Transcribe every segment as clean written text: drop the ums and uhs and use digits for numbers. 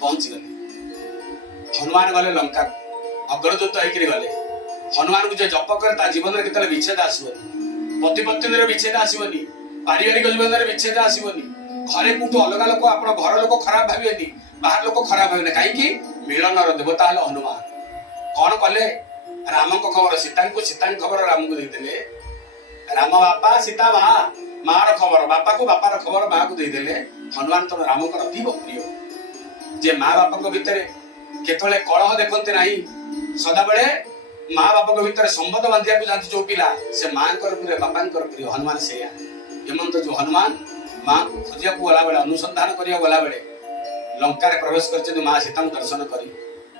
पहुंची गले। हनुमान गले लंका अग्रदूत होकर गले। हनुमान को जो जप करे जीवन में केतले विच्छेद आसबनी, पति पत्नी विच्छेद आसबनी, पारिवारिक जीवन में विच्छेद आसबनी, घरे कुछ अलग लोक आप घर लोक खराब भावे, बाहर लोक खराब भावे कहीं मिलन देवता हनुमान। कौन कले राम को खबर सीता को, सीता खबर राम को देते, राम बापा सीता माँ रो खबर बापा को, बापार खबर माँ को देदेले। हनुमान तो राम को अतीब प्रिय जे माँ बापा भितर केतले कलह देखते ना, सदाबले माँ बापा भितर संबंध बांधिया जाती जो पिला से माँ प्रिय बापा प्रिय हनुमान से हेमंत जो हनुमान माँ को खोजा गला बेले अनुसंधान करा गला बेले लंका प्रवेश कर माँ सीता दर्शन कर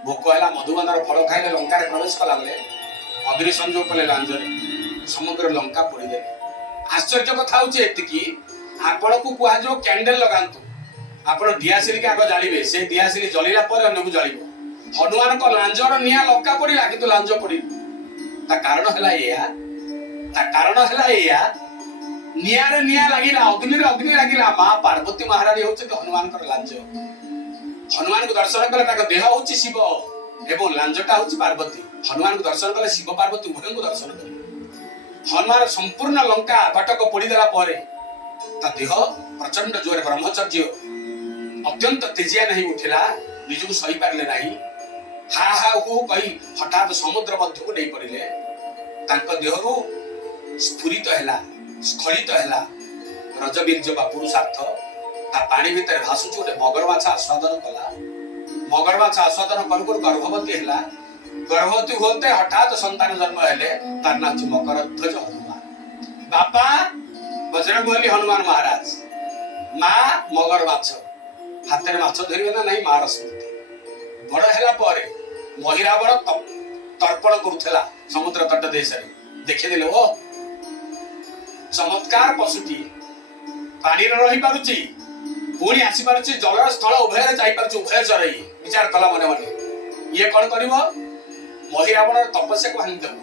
भोक है मधुबन फल खाइले लंका प्रवेश कला बेले अग्नि संयोग कले लांजरे समग्र लंका पोड़ीदे। आश्चर्य कथा हूँ आपण को कह कैंडल लगातु आप दियासिल के आग जालिबे से दियासिल जलिला अन्न को जलिब। हनुमान को लांजर निया लंका पड़ा कि लांज पड़ी कारण है नियारे निया लगिला अग्नि अग्नि लगिला माँ पार्वती महारानी होती हनुमान लांज। हनुमान को दर्शन कले देह हूँ शिव एवं लांजटा हूँ पार्वती। हनुमान को दर्शन कले शिव पार्वती उभय को दर्शन कर हनुमान संपूर्ण लंका कटक पोड़ीदेला देह प्रचंड जोर ब्रह्मचर्य अत्यंत तेजिया नहीं उठिला, निजक सही पारे ना हा हा हु कही हठात समुद्र मध्य को नहीं पड़े देहरु स्फुरित है स्खलित है रजबीर्य बा पुरुषार्थ पानी भितर भासुची गोटे मगरमाछ आस्वादन कला। मगरमाछ आस्वादन कर गर्भवती है, गर्भवती होते हठात संतान जन्म हेले तार नाम मकरध्वज हनुमान। बापा बजरंगबली हनुमान महाराज, माँ मगरमाछ हाथ में माछ धरवे ना नहीं मार स्मृति बड़ है महिरावण तर्पण करुला समुद्र तट देश देखिदे ओ चमत्कार पशुटी पानी रही पारुची पुणी आसी पारुची जल स्थल उभय जापार उभय चरई विचार कला मन मन ये कौन कर महिरावण तपस्या को भांगी देव